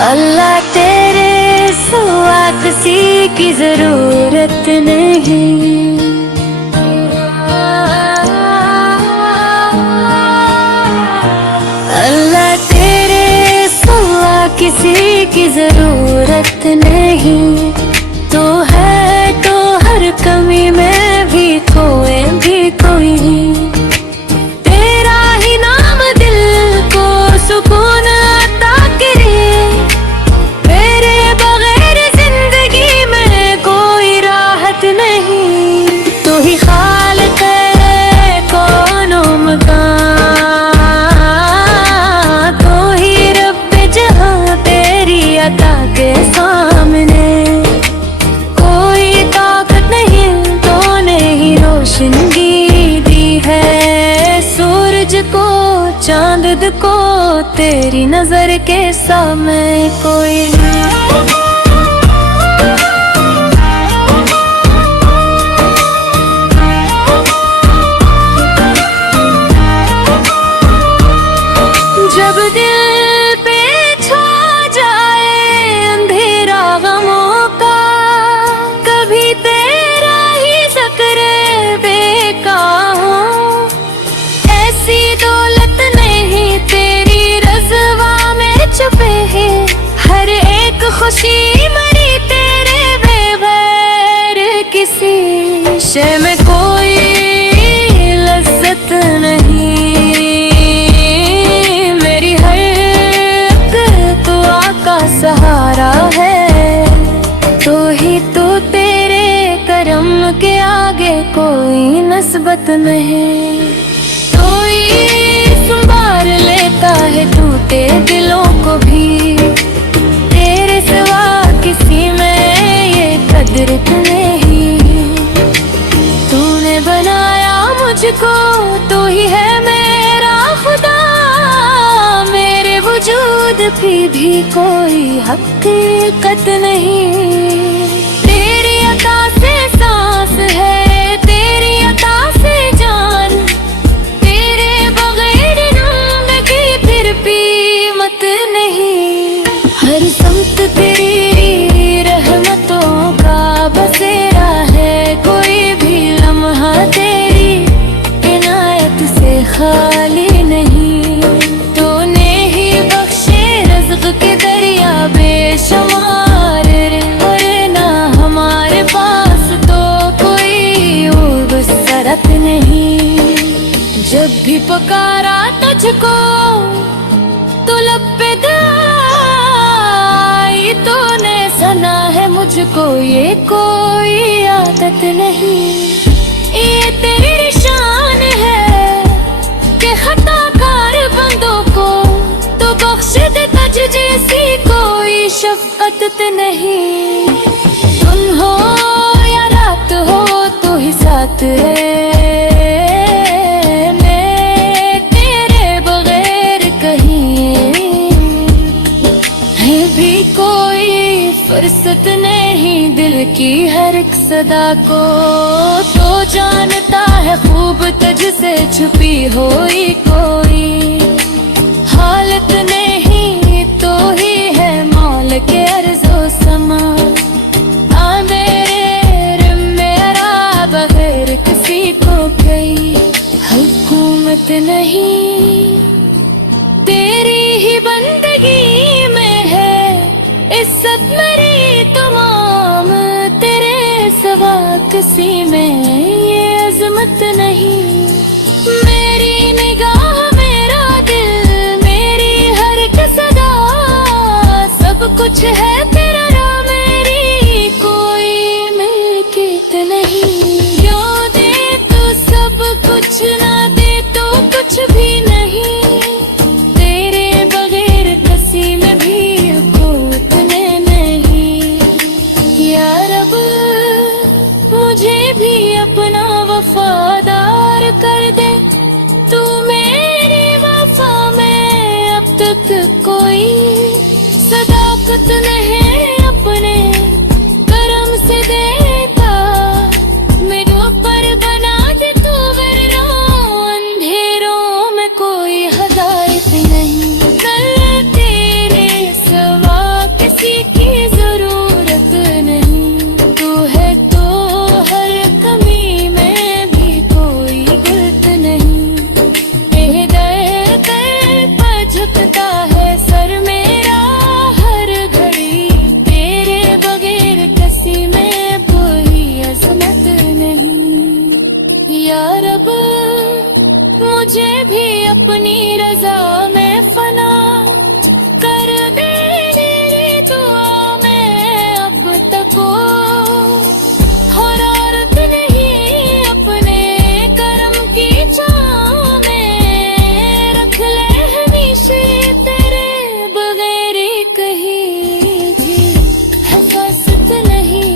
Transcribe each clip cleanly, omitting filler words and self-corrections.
अल्लाह तेरे सिवा किसी की जरूरत नहीं। अल्लाह तेरे सिवा किसी की जरूरत नहीं। तो है तो हर कमी में भी कोई भी कोई तेरा ही नाम दिल को सुकून अता करे। तेरे बगैर जिंदगी में कोई राहत नहीं। तू ही खालिक है कौन मकान, तू ही रब जहां तेरी अता के सामने कोई ताकत नहीं। तूने ही रोशनी दी है सूरज को चांद को तेरी नजर के सामने कोई जब दिल पे छा जाए अंधेरा गमों का, कभी तेरा ही ज़िक्र बेकार हो। ऐसी दौलत नहीं तेरी रज़वा में छुपे है। हर एक खुशी मरी तेरे बेगैर किसी शय में कोई लज्जत नहीं। मेरी हर एक दुआ का सहारा है। तो ही तो तेरे करम के आगे कोई नस्बत नहीं। तो ही संभाल लेता है टूटे दिलों को भी। तेरे सिवा किसी में ये कदरत नहीं। तूने बनाया मुझको तू ही है मेरा खुदा। मेरे वजूद भी कोई हकीकत नहीं। तेरी अता से सांस है, तेरी अता से जान। तेरे बगैर जिंदगी फिर कीमत नहीं। हर समत तेरी रहमतों का बसेरा है। कोई भी लम्हा तेरी इनायत से खाली नहीं। तूने ही बख्शे रज़्क़ के दरिया बेशुमार और ना हमारे पास तो कोई वसअत नहीं। जब भी पुकारा तुझको तो लब पे दाई। तूने सना है मुझको ये कोई आदत नहीं। ये तेरी शान है कि खताकार बंदों को तो बख्श दे। तुझ जैसी कोई शफ़क़त नहीं। दिन हो या रात हो तो ही साथ है। मैं तेरे बगैर कहीं है भी कोई फुर्सत नहीं दिल की हर एक सदा को। तो जानता है खूब तुझसे छुपी हुई कोई हालत नहीं। तो ही है मौल के अर्ज़ो समा। मेरा बगैर किसी को कोई हुकूमत नहीं। तेरी ही बंदगी में है इज्जत मेरी तमाम। तेरे सिवा किसी में ये अज़मत नहीं। मेरी निगाह मेरा दिल मेरी हर एक सदा सब कुछ है तेरा। मेरी कोई मिल्कियत नहीं। जो दे तो सब कुछ, ना दे तो कुछ भी नहीं। तेरे बगैर किसी में भी कुव्वत नहीं। या रब मुझे भी अपना वफादार कर। मुझे भी अपनी रजा में फना कर दे मेरी दुआ में अब तक हो रात नहीं अपने करम की छाँव में रख ले हमेशा तेरे बगैर कहीं भी हिफाजत नहीं।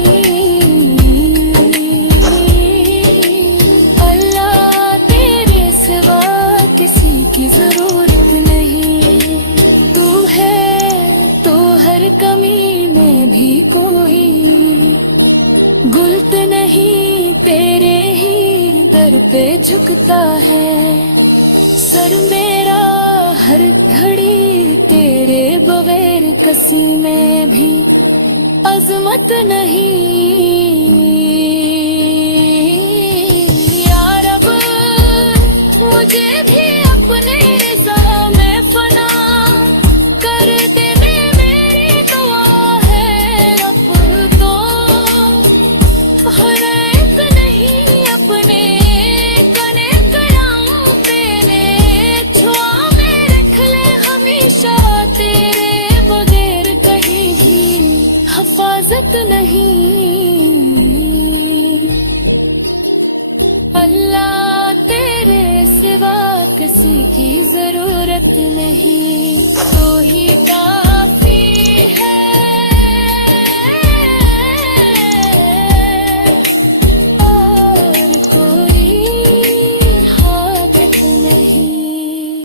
अल्लाह तेरे सिवा किसी की जरूरत नहीं। तू है तो हर कमी में भी कोई गुल्त नहीं, तेरे ही दर पे झुकता है सर मेरा हर घड़ी तेरे बगैर किसी में भी अजमत नहीं। या रब मुझे भी अपने रिज़ा में फना कर दे, मेरी दुआ है रब तो हर एक नहीं अपने कने कराऊं तेरे छुआ में रख ले हमेशा तेरे बगैर कहीं भी हिफाजत नहीं। अल्लाह तेरे सिवा किसी की जरूरत नहीं।